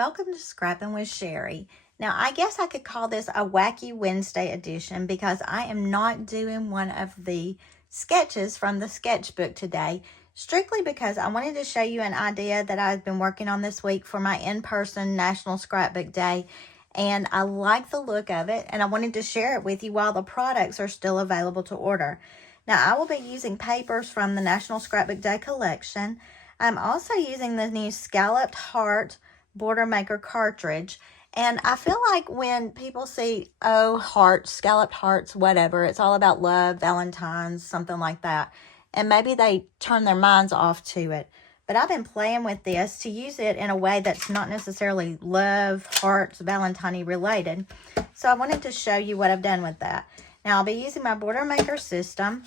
welcome to Scrappin with Sheri. Now, I guess I could call this a Wacky Wednesday edition because I am not doing one of the sketches from the sketchbook today, strictly because I wanted to show you an idea that I've been working on this week for my in-person National Scrapbook Day, and I like the look of it, and I wanted to share it with you while the products are still available to order. Now, I will be using papers from the National Scrapbook Day collection. I'm also using the new Scalloped Heart Border Maker cartridge, and I feel like when people see, oh, hearts, scalloped hearts, whatever, it's all about love, Valentine's, something like that, and maybe they turn their minds off to it. But I've been playing with this to use it in a way that's not necessarily love, hearts, Valentine related. So I wanted to show you what I've done with that. Now I'll be using my Border Maker system,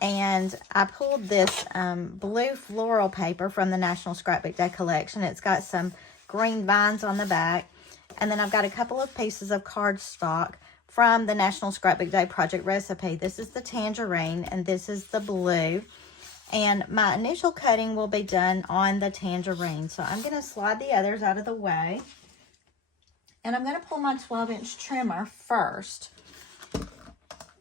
and I pulled this blue floral paper from the National Scrapbook Day collection. It's got some green vines on the back, and then I've got a couple of pieces of cardstock from the National Scrapbook Day project recipe. This is the tangerine, and this is the blue, and my initial cutting will be done on the tangerine. So I'm going to slide the others out of the way, and I'm going to pull my 12-inch trimmer first.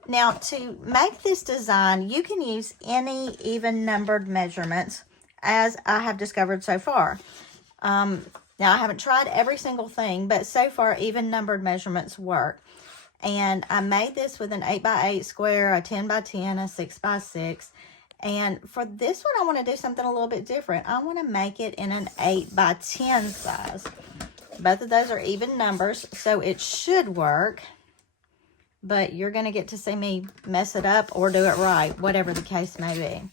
Now, to make this design, you can use any even numbered measurements, as I have discovered so far. Now, I haven't tried every single thing, but so far, even numbered measurements work. And I made this with an 8x8 square, a 10x10, a 6x6. And for this one, I want to do something a little bit different. I want to make it in an 8x10 size. Both of those are even numbers, so it should work. But you're going to get to see me mess it up or do it right, whatever the case may be.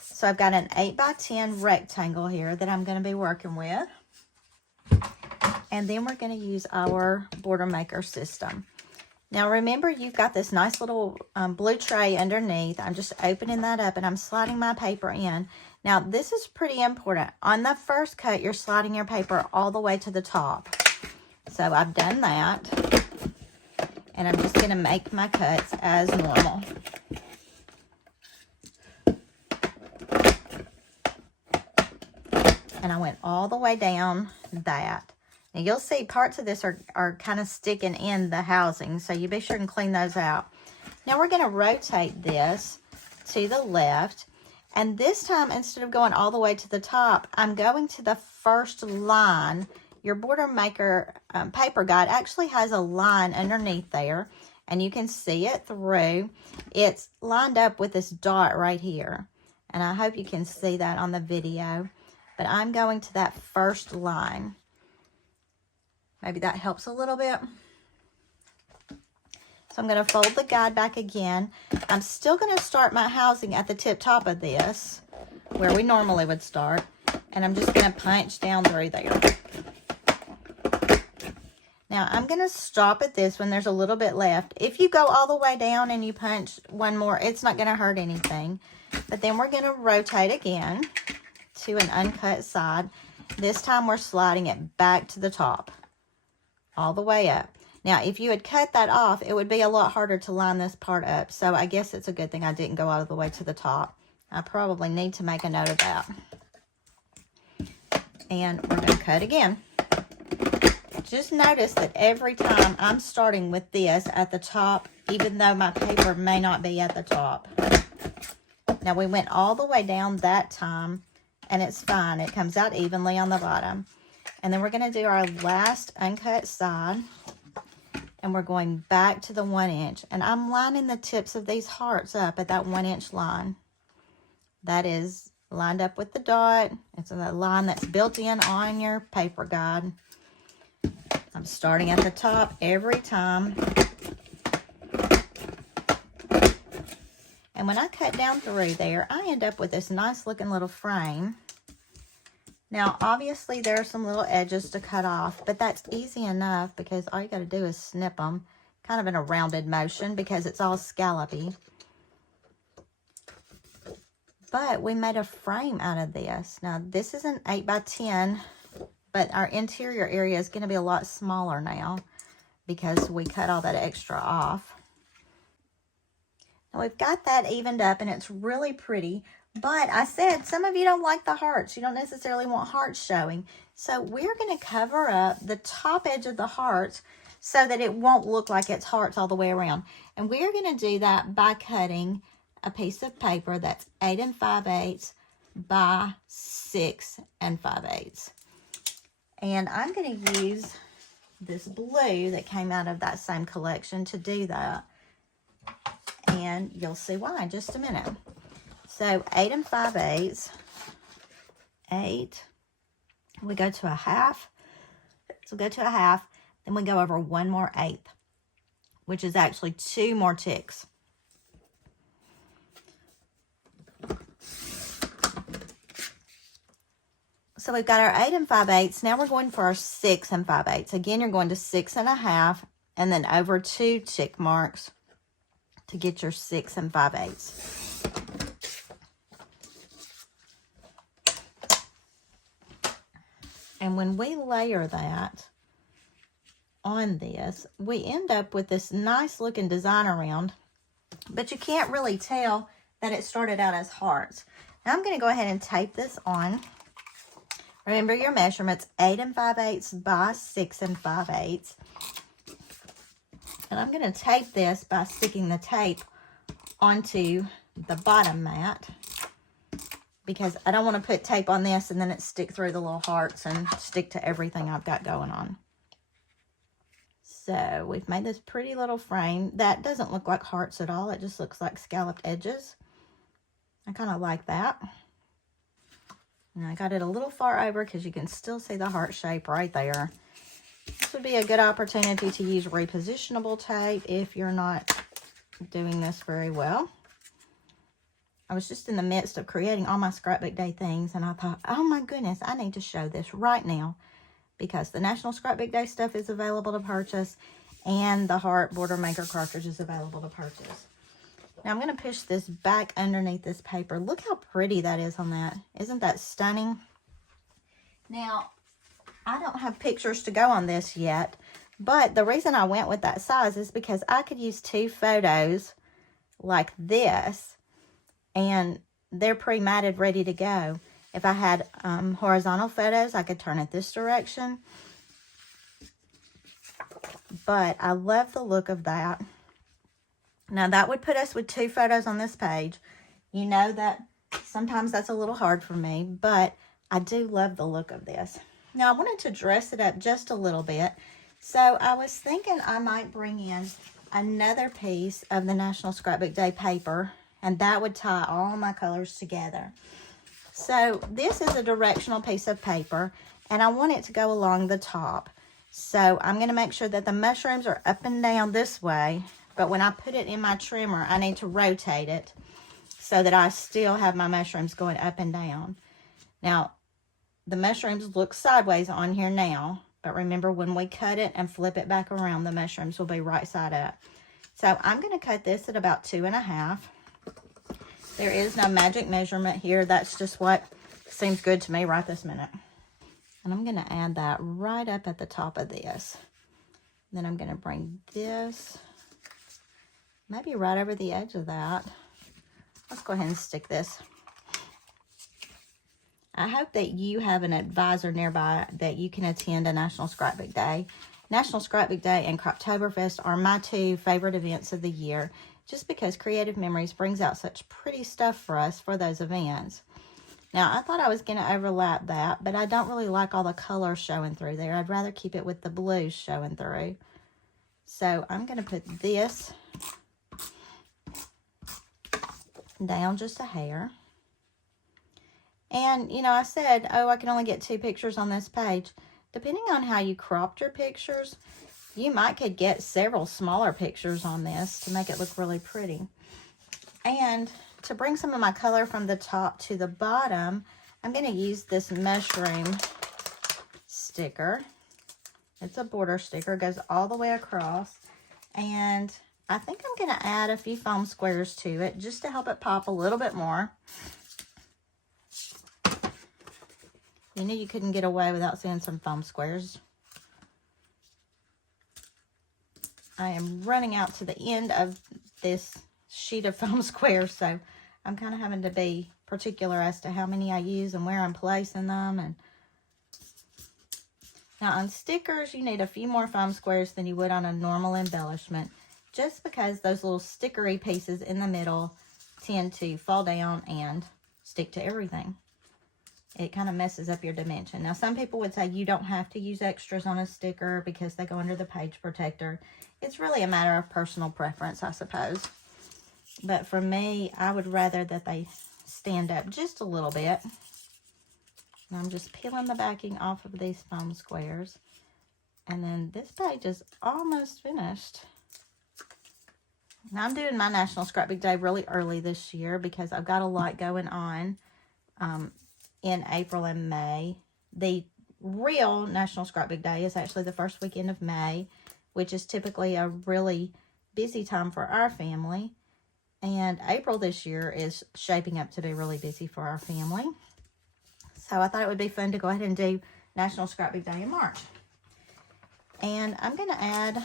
So I've got an 8x10 rectangle here that I'm going to be working with. And then we're going to use our Border Maker system. Now remember, you've got this nice little blue tray underneath. I'm just opening that up and I'm sliding my paper in. Now this is pretty important. On the first cut, you're sliding your paper all the way to the top. So I've done that. And I'm just going to make my cuts as normal. And I went all the way down that. Now you'll see parts of this are kind of sticking in the housing, so you be sure and clean those out. Now we're going to rotate this to the left. And this time, instead of going all the way to the top, I'm going to the first line. Your Border Maker paper guide actually has a line underneath there, and you can see it through. It's lined up with this dot right here, and I hope you can see that on the video. But I'm going to that first line. Maybe that helps a little bit. So I'm going to fold the guide back again. I'm still going to start my housing at the tip top of this, where we normally would start, and I'm just going to punch down through there. Now, I'm going to stop at this when there's a little bit left. If you go all the way down and you punch one more, it's not going to hurt anything. But then we're going to rotate again to an uncut side. This time we're sliding it back to the top, all the way up. Now, if you had cut that off, it would be a lot harder to line this part up. So I guess it's a good thing I didn't go all the way to the top. I probably need to make a note of that. And we're going to cut again. Just notice that every time I'm starting with this at the top, even though my paper may not be at the top. Now we went all the way down that time, and it's fine. It comes out evenly on the bottom. And then we're going to do our last uncut side, and we're going back to the 1 inch. And I'm lining the tips of these hearts up at that 1 inch line. That is lined up with the dot. It's a line that's built in on your paper guide. I'm starting at the top every time. And when I cut down through there, I end up with this nice looking little frame. Now, obviously, there are some little edges to cut off, but that's easy enough because all you got to do is snip them kind of in a rounded motion because it's all scallopy. But we made a frame out of this. Now, this is an 8x10. But our interior area is going to be a lot smaller now because we cut all that extra off. Now we've got that evened up and it's really pretty. But I said some of you don't like the hearts. You don't necessarily want hearts showing. So we're going to cover up the top edge of the hearts so that it won't look like it's hearts all the way around. And we're going to do that by cutting a piece of paper that's 8 5/8 by 6 5/8. And I'm going to use this blue that came out of that same collection to do that. And you'll see why in just a minute. So 8 5/8, 8, we go to a half, so go to a half, then we go over 1 more 1/8, which is actually 2 more ticks. So we've got our 8 5/8, now we're going for our 6 5/8. Again, you're going to 6 1/2, and then over 2 tick marks to get your 6 5/8. And when we layer that on this, we end up with this nice looking design around, but you can't really tell that it started out as hearts. Now I'm going to go ahead and tape this on. Remember your measurements, 8 5/8 by 6 5/8. And I'm going to tape this by sticking the tape onto the bottom mat, because I don't want to put tape on this and then it stick through the little hearts and stick to everything I've got going on. So we've made this pretty little frame. That doesn't look like hearts at all. It just looks like scalloped edges. I kind of like that. And I got it a little far over because you can still see the heart shape right there. This would be a good opportunity to use repositionable tape if you're not doing this very well. I was just in the midst of creating all my Scrapbook Day things, and I thought, oh my goodness, I need to show this right now, because the National Scrapbook Day stuff is available to purchase, and the Heart Border Maker cartridge is available to purchase. Now I'm going to push this back underneath this paper. Look how pretty that is on that. Isn't that stunning? Now, I don't have pictures to go on this yet, but the reason I went with that size is because I could use 2 photos like this, and they're pre-matted, ready to go. If I had horizontal photos, I could turn it this direction. But I love the look of that. Now, that would put us with 2 photos on this page. You know that sometimes that's a little hard for me, but I do love the look of this. Now, I wanted to dress it up just a little bit. So I was thinking I might bring in another piece of the National Scrapbook Day paper, and that would tie all my colors together. So this is a directional piece of paper, and I want it to go along the top. So I'm going to make sure that the mushrooms are up and down this way, but when I put it in my trimmer, I need to rotate it so that I still have my mushrooms going up and down. Now, the mushrooms look sideways on here now, but remember, when we cut it and flip it back around, the mushrooms will be right side up. So I'm going to cut this at about 2 1/2. There is no magic measurement here. That's just what seems good to me right this minute. And I'm going to add that right up at the top of this. Then I'm going to bring this maybe right over the edge of that. Let's go ahead and stick this. I hope that you have an advisor nearby that you can attend a National Scrapbook Day. National Scrapbook Day and Croptoberfest are my 2 favorite events of the year, just because Creative Memories brings out such pretty stuff for us for those events. Now, I thought I was going to overlap that, but I don't really like all the colors showing through there. I'd rather keep it with the blues showing through. So I'm going to put this down just a hair. And, you know, I said, oh, I can only get 2 pictures on this page. Depending on how you cropped your pictures, you could get several smaller pictures on this to make it look really pretty. And to bring some of my color from the top to the bottom, I'm going to use this mushroom sticker. It's a border sticker, goes all the way across. And I think I'm going to add a few foam squares to it just to help it pop a little bit more. You knew you couldn't get away without seeing some foam squares. I am running out to the end of this sheet of foam squares, so I'm kind of having to be particular as to how many I use and where I'm placing them. And now on stickers, you need a few more foam squares than you would on a normal embellishment, just because those little stickery pieces in the middle tend to fall down and stick to everything. It kind of messes up your dimension. Now, some people would say you don't have to use extras on a sticker because they go under the page protector. It's really a matter of personal preference, I suppose. But for me, I would rather that they stand up just a little bit. And I'm just peeling the backing off of these foam squares. And then this page is almost finished. Now, I'm doing my National Scrapbook Day really early this year because I've got a lot going on in April and May. The real National Scrapbook Day is actually the first weekend of May, which is typically a really busy time for our family. And April this year is shaping up to be really busy for our family. So I thought it would be fun to go ahead and do National Scrapbook Day in March. And I'm going to add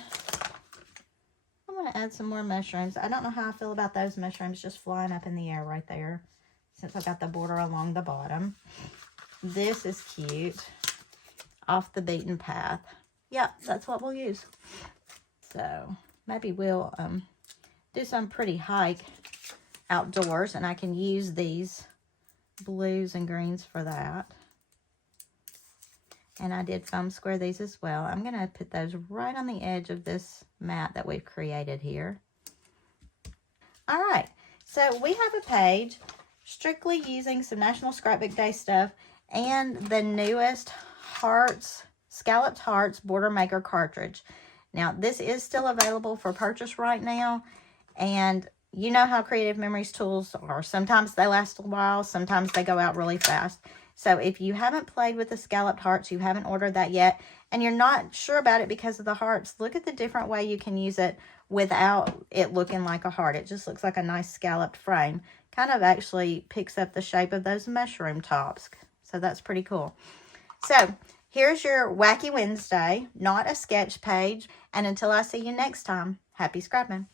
some more mushrooms. I don't know how I feel about those mushrooms just flying up in the air right there, since I've got the border along the bottom. This is cute. Off the beaten path. Yep, that's what we'll use. So maybe we'll do some pretty hike outdoors, and I can use these blues and greens for that. And I did foam square these as well. I'm going to put those right on the edge of this mat that we've created here. All right, so we have a page strictly using some National Scrapbook Day stuff and the newest Hearts, Scalloped Hearts Border Maker Cartridge. Now, this is still available for purchase right now, and you know how Creative Memories tools are. Sometimes they last a while, sometimes they go out really fast. So if you haven't played with the Scalloped Hearts, you haven't ordered that yet, and you're not sure about it because of the hearts, look at the different way you can use it without it looking like a heart. It just looks like a nice scalloped frame. Kind of actually picks up the shape of those mushroom tops. So that's pretty cool. So here's your Wacky Wednesday, not a sketch page. And until I see you next time, happy scrapping.